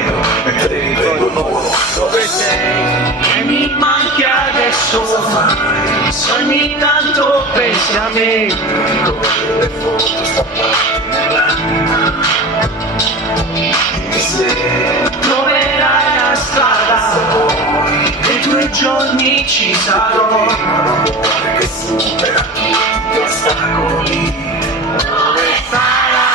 treno, mentre riprendo il volo. Dove sei? E mi manchi adesso, ogni tanto pensi a me. Le foto stampate nell'anima. Se Troverai la strada, e 2 giorni ci sarò. un amore che supera tutti gli ostacoli. Dove sarà?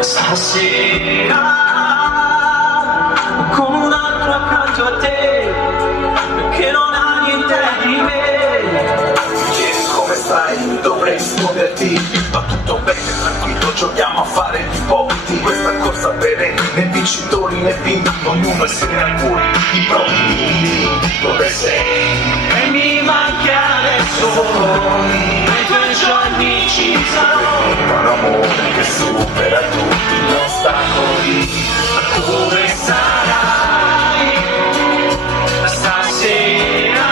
Stasera con un altro accanto a te che non ha niente di me. Chiedi come stai, dovrei risponderti, va tutto bene, tranquillo, giochiamo a fare gli ipocriti. Questa corsa perenne, né vincitori né vinti, ognuno è sereno ai puri, i propri. Dove sei? E mi manchi adesso, e 2 giorni ci sarò. Un amore che supera tutti gli ostacoli. Dove sarai stasera?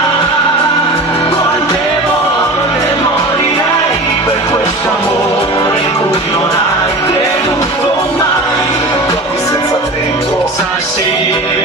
Quante volte morirei per questo amore in cui non hai creduto mai. Senza tempo. Stasera